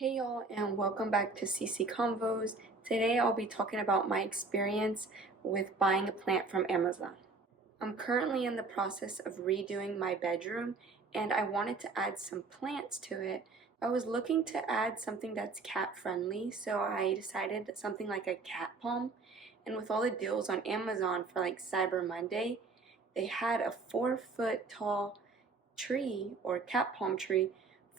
Hey y'all, and welcome back to CC Convos. Today I'll be talking about my experience with buying a plant from Amazon. I'm currently in the process of redoing my bedroom and I wanted to add some plants to it. I was looking to add something that's cat friendly, so I decided something like a cat palm. And with all the deals on Amazon for like Cyber Monday, they had a 4 foot tall tree or cat palm tree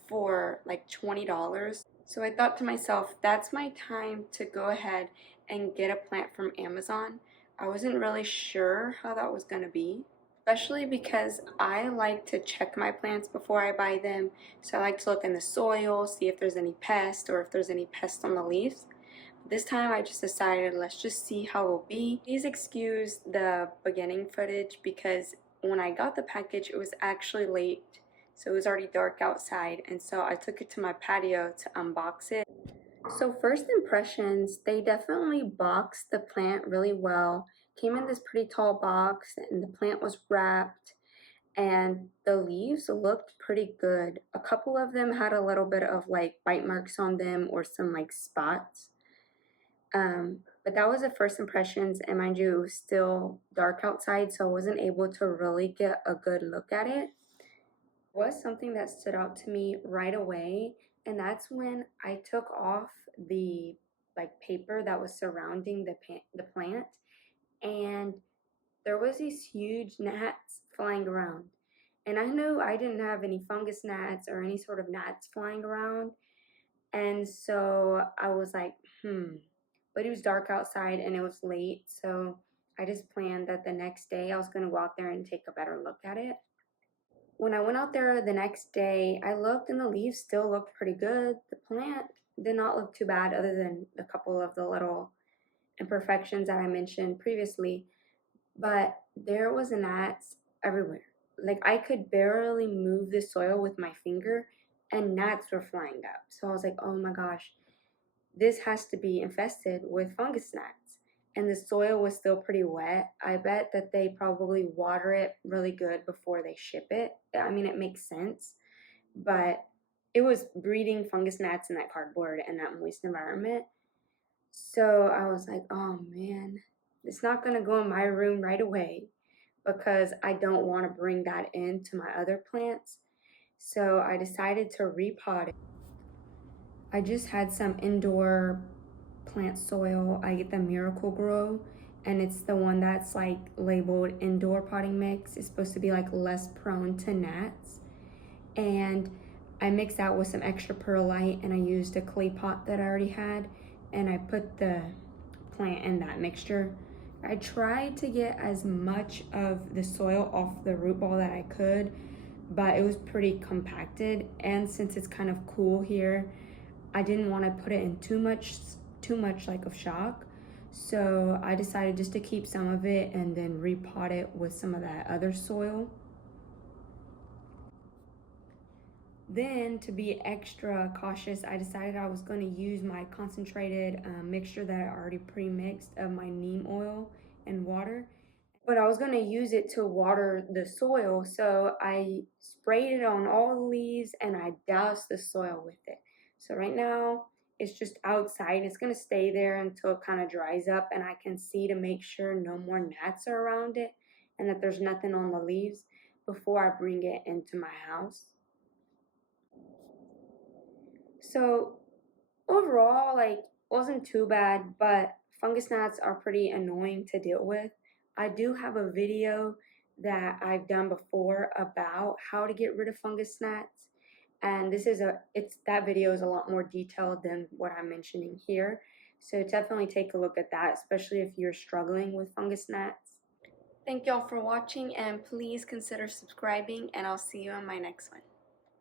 for like $20. So I thought to myself, that's my time to go ahead and get a plant from Amazon. I wasn't really sure how that was going to be, especially because I like to check my plants before I buy them. So I like to look in the soil, see if there's any pest or if there's any pest on the leaves. This time I just decided, let's just see how it'll be. Please excuse the beginning footage because when I got the package, it was actually late. So it was already dark outside, and so I took it to my patio to unbox it. So first impressions, they definitely boxed the plant really well. Came in this pretty tall box and the plant was wrapped and the leaves looked pretty good. A couple of them had a little bit of like bite marks on them or some like spots. But that was the first impressions, and mind you, it was still dark outside, so I wasn't able to really get a good look at it. Was something that stood out to me right away, and that's when I took off the like paper that was surrounding the plant, and there was these huge gnats flying around. And I knew I didn't have any fungus gnats or any sort of gnats flying around, and so I was like, but it was dark outside and it was late, so I just planned that the next day I was going to go out there and take a better look at it. When I went out there the next day, I looked and the leaves still looked pretty good. The plant did not look too bad other than a couple of the little imperfections that I mentioned previously, but there was gnats everywhere. Like I could barely move the soil with my finger and gnats were flying up. So I was like, oh my gosh, this has to be infested with fungus gnats. And the soil was still pretty wet. I bet that they probably water it really good before they ship it. I mean, it makes sense, but it was breeding fungus gnats in that cardboard and that moist environment. So I was like, oh man, it's not gonna go in my room right away because I don't want to bring that into my other plants. So I decided to repot it. I just had some indoor plant soil. I get the Miracle Grow, and it's the one that's like labeled indoor potting mix. It's supposed to be like less prone to gnats. And I mixed that with some extra perlite, and I used a clay pot that I already had, and I put the plant in that mixture. I tried to get as much of the soil off the root ball that I could, but it was pretty compacted, and since it's kind of cool here, I didn't want to put it in too much like of shock. So I decided just to keep some of it and then repot it with some of that other soil. Then to be extra cautious, I decided I was going to use my concentrated mixture that I already pre-mixed of my neem oil and water. But I was going to use it to water the soil, so I sprayed it on all the leaves and I doused the soil with it. So right now it's just outside. It's going to stay there until it kind of dries up and I can see to make sure no more gnats are around it and that there's nothing on the leaves before I bring it into my house. So overall, like, wasn't too bad, but fungus gnats are pretty annoying to deal with. I do have a video that I've done before about how to get rid of fungus gnats, and that video is a lot more detailed than what I'm mentioning here. So definitely take a look at that, especially if you're struggling with fungus gnats. Thank y'all for watching, and please consider subscribing, and I'll see you on my next one.